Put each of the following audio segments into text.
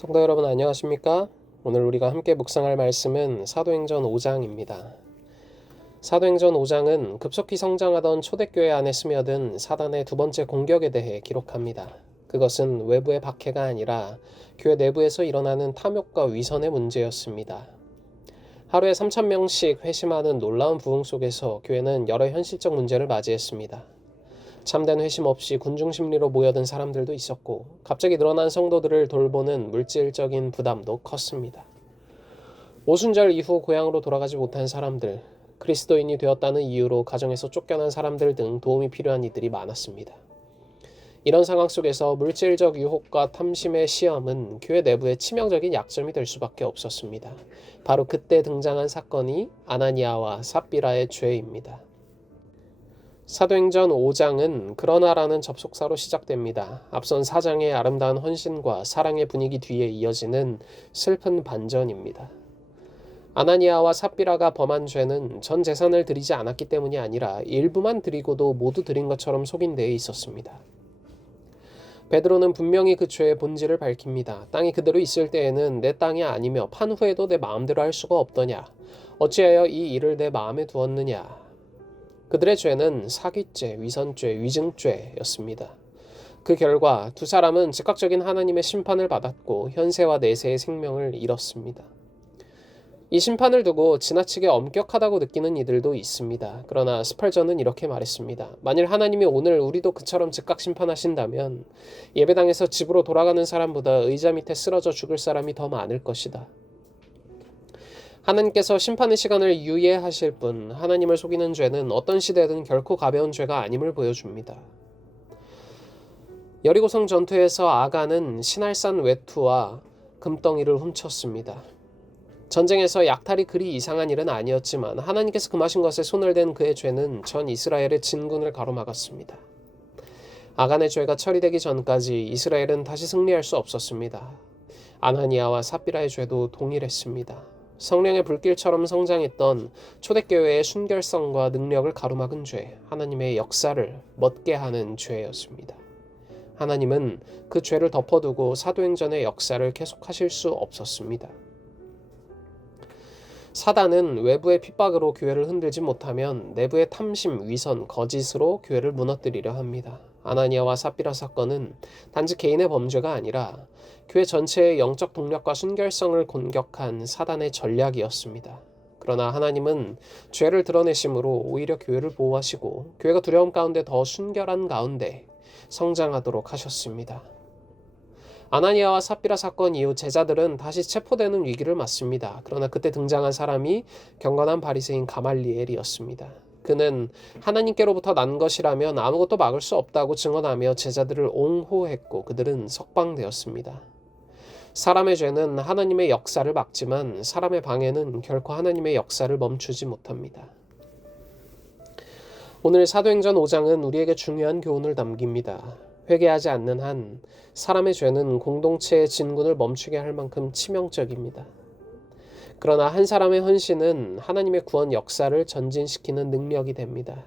성도 여러분 안녕하십니까? 오늘 우리가 함께 묵상할 말씀은 사도행전 5장입니다. 사도행전 5장은 급속히 성장하던 초대교회 안에 스며든 사단의 두 번째 공격에 대해 기록합니다. 그것은 외부의 박해가 아니라 교회 내부에서 일어나는 탐욕과 위선의 문제였습니다. 하루에 3,000명씩 회심하는 놀라운 부흥 속에서 교회는 여러 현실적 문제를 맞이했습니다. 참된 회심 없이 군중심리로 모여든 사람들도 있었고 갑자기 늘어난 성도들을 돌보는 물질적인 부담도 컸습니다. 오순절 이후 고향으로 돌아가지 못한 사람들, 그리스도인이 되었다는 이유로 가정에서 쫓겨난 사람들 등 도움이 필요한 이들이 많았습니다. 이런 상황 속에서 물질적 유혹과 탐심의 시험은 교회 내부의 치명적인 약점이 될 수밖에 없었습니다. 바로 그때 등장한 사건이 아나니아와 삽비라의 죄입니다. 사도행전 5장은 그러나라는 접속사로 시작됩니다. 앞선 4장의 아름다운 헌신과 사랑의 분위기 뒤에 이어지는 슬픈 반전입니다. 아나니아와 삽비라가 범한 죄는 전 재산을 드리지 않았기 때문이 아니라 일부만 드리고도 모두 드린 것처럼 속인 데에 있었습니다. 베드로는 분명히 그 죄의 본질을 밝힙니다. 땅이 그대로 있을 때에는 내 땅이 아니며 판 후에도 내 마음대로 할 수가 없더냐. 어찌하여 이 일을 내 마음에 두었느냐. 그들의 죄는 사기죄, 위선죄, 위증죄였습니다. 그 결과 두 사람은 즉각적인 하나님의 심판을 받았고 현세와 내세의 생명을 잃었습니다. 이 심판을 두고 지나치게 엄격하다고 느끼는 이들도 있습니다. 그러나 스펄전은 이렇게 말했습니다. 만일 하나님이 오늘 우리도 그처럼 즉각 심판하신다면 예배당에서 집으로 돌아가는 사람보다 의자 밑에 쓰러져 죽을 사람이 더 많을 것이다. 하나님께서 심판의 시간을 유예하실 뿐 하나님을 속이는 죄는 어떤 시대든 결코 가벼운 죄가 아님을 보여줍니다. 여리고성 전투에서 아간은 신할산 외투와 금덩이를 훔쳤습니다. 전쟁에서 약탈이 그리 이상한 일은 아니었지만 하나님께서 금하신 것에 손을 댄 그의 죄는 전 이스라엘의 진군을 가로막았습니다. 아간의 죄가 처리되기 전까지 이스라엘은 다시 승리할 수 없었습니다. 아나니아와 삽비라의 죄도 동일했습니다. 성령의 불길처럼 성장했던 초대교회의 순결성과 능력을 가로막은 죄, 하나님의 역사를 멎게 하는 죄였습니다. 하나님은 그 죄를 덮어두고 사도행전의 역사를 계속하실 수 없었습니다. 사단은 외부의 핍박으로 교회를 흔들지 못하면 내부의 탐심, 위선, 거짓으로 교회를 무너뜨리려 합니다. 아나니아와 삽비라 사건은 단지 개인의 범죄가 아니라 교회 전체의 영적 동력과 순결성을 공격한 사단의 전략이었습니다. 그러나 하나님은 죄를 드러내심으로 오히려 교회를 보호하시고 교회가 두려움 가운데 더 순결한 가운데 성장하도록 하셨습니다. 아나니아와 삽비라 사건 이후 제자들은 다시 체포되는 위기를 맞습니다. 그러나 그때 등장한 사람이 경건한 바리새인 가말리엘이었습니다. 그는 하나님께로부터 난 것이라면 아무것도 막을 수 없다고 증언하며 제자들을 옹호했고 그들은 석방되었습니다. 사람의 죄는 하나님의 역사를 막지만 사람의 방해는 결코 하나님의 역사를 멈추지 못합니다. 오늘 사도행전 5장은 우리에게 중요한 교훈을 남깁니다. 회개하지 않는 한 사람의 죄는 공동체의 진군을 멈추게 할 만큼 치명적입니다. 그러나 한 사람의 헌신은 하나님의 구원 역사를 전진시키는 능력이 됩니다.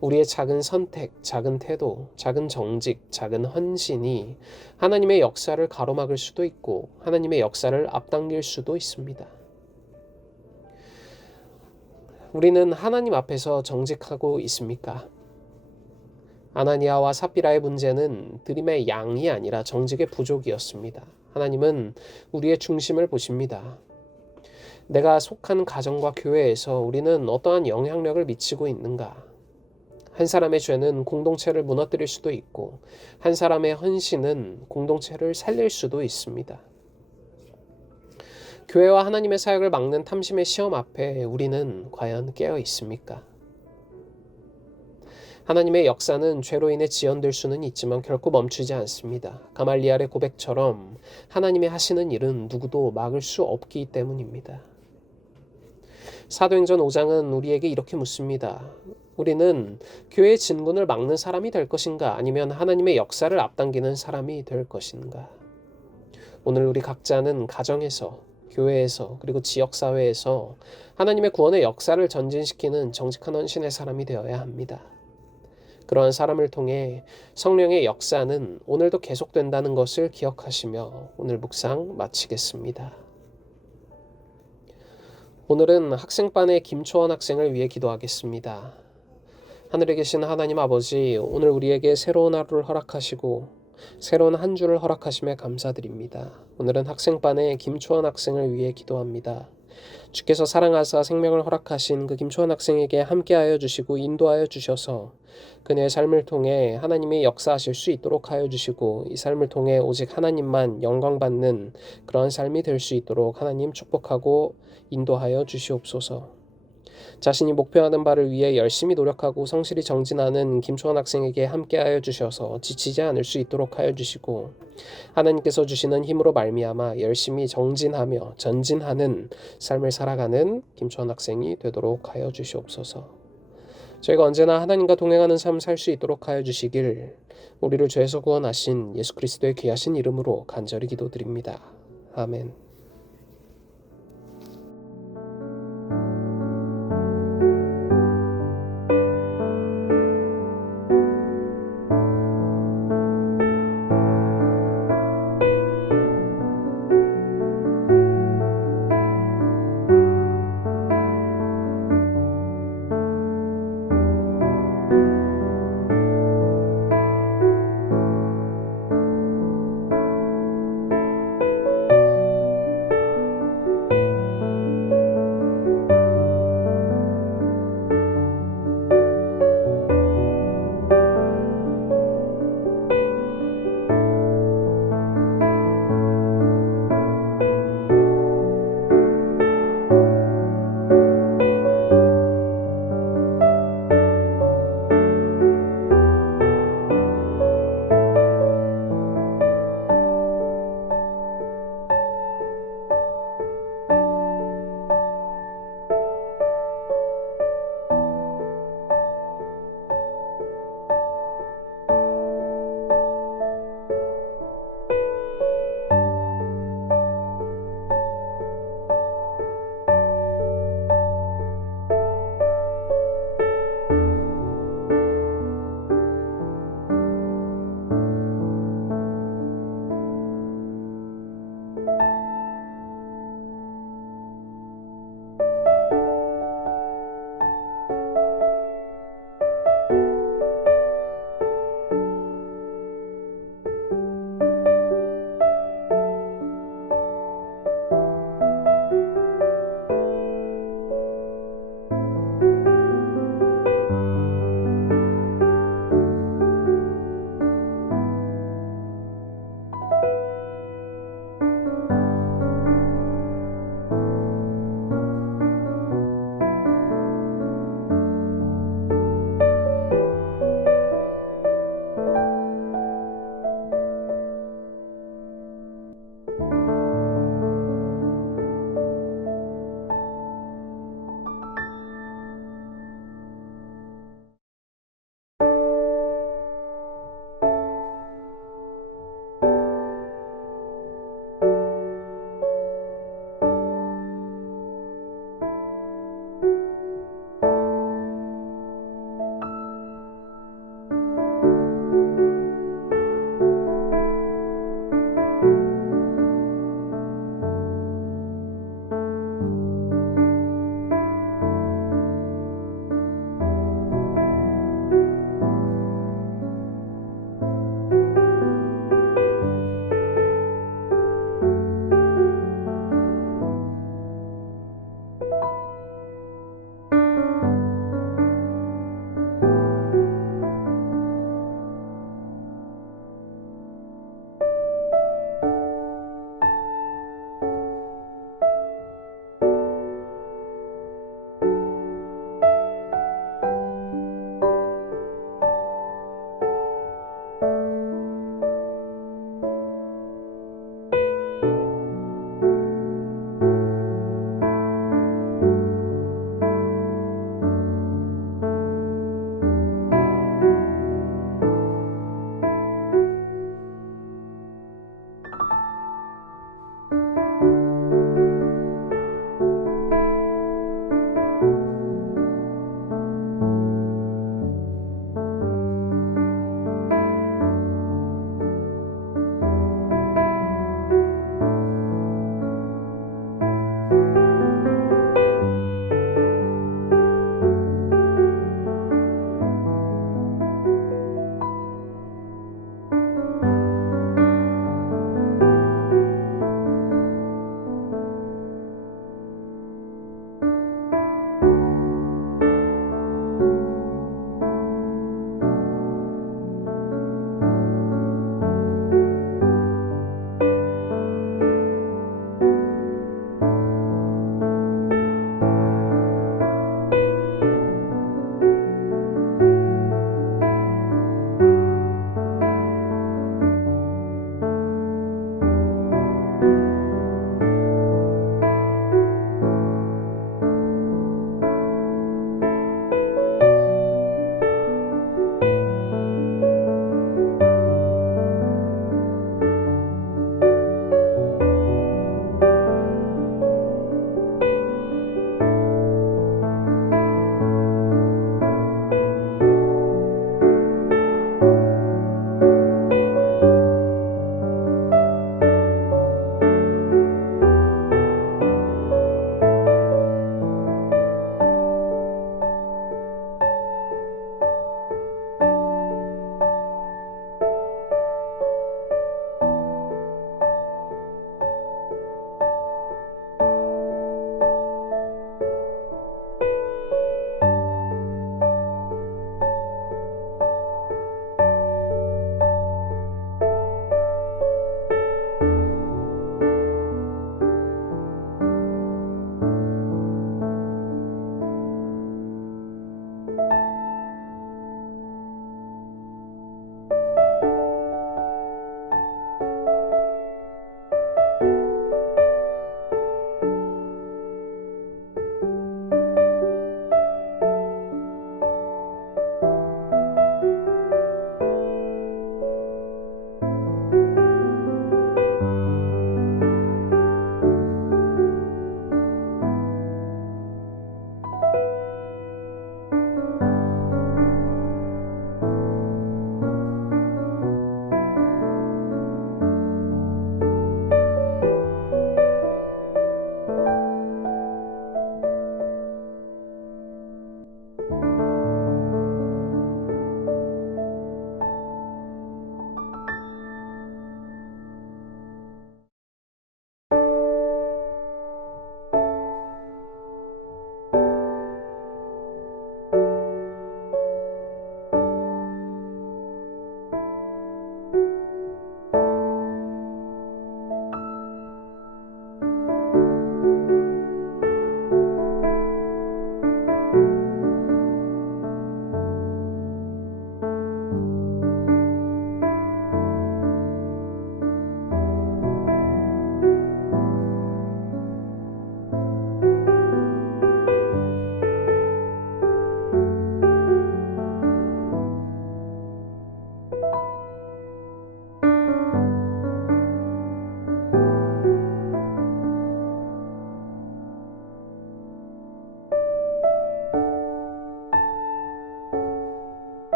우리의 작은 선택, 작은 태도, 작은 정직, 작은 헌신이 하나님의 역사를 가로막을 수도 있고 하나님의 역사를 앞당길 수도 있습니다. 우리는 하나님 앞에서 정직하고 있습니까? 아나니아와 삽비라의 문제는 드림의 양이 아니라 정직의 부족이었습니다. 하나님은 우리의 중심을 보십니다. 내가 속한 가정과 교회에서 우리는 어떠한 영향력을 미치고 있는가? 한 사람의 죄는 공동체를 무너뜨릴 수도 있고 한 사람의 헌신은 공동체를 살릴 수도 있습니다. 교회와 하나님의 사역을 막는 탐심의 시험 앞에 우리는 과연 깨어 있습니까? 하나님의 역사는 죄로 인해 지연될 수는 있지만 결코 멈추지 않습니다. 가말리엘의 고백처럼 하나님이 하시는 일은 누구도 막을 수 없기 때문입니다. 사도행전 5장은 우리에게 이렇게 묻습니다. 우리는 교회의 진군을 막는 사람이 될 것인가 아니면 하나님의 역사를 앞당기는 사람이 될 것인가? 오늘 우리 각자는 가정에서, 교회에서, 그리고 지역사회에서 하나님의 구원의 역사를 전진시키는 정직한 헌신의 사람이 되어야 합니다. 그러한 사람을 통해 성령의 역사는 오늘도 계속된다는 것을 기억하시며 오늘 묵상 마치겠습니다. 오늘은 학생반의 김초원 학생을 위해 기도하겠습니다. 하늘에 계신 하나님 아버지, 오늘 우리에게 새로운 하루를 허락하시고 새로운 한 주를 허락하심에 감사드립니다. 오늘은 학생반의 김초원 학생을 위해 기도합니다. 주께서 사랑하사 생명을 허락하신 그 김초원 학생에게 함께하여 주시고 인도하여 주셔서 그녀의 삶을 통해 하나님이 역사하실 수 있도록 하여 주시고 이 삶을 통해 오직 하나님만 영광받는 그러한 삶이 될 수 있도록 하나님 축복하고 인도하여 주시옵소서. 자신이 목표하는 바를 위해 열심히 노력하고 성실히 정진하는 김초원 학생에게 함께하여 주셔서 지치지 않을 수 있도록 하여 주시고 하나님께서 주시는 힘으로 말미암아 열심히 정진하며 전진하는 삶을 살아가는 김초원 학생이 되도록 하여 주시옵소서. 저희가 언제나 하나님과 동행하는 삶 살 수 있도록 하여 주시길 우리를 죄에서 구원하신 예수 그리스도의 귀하신 이름으로 간절히 기도드립니다. 아멘.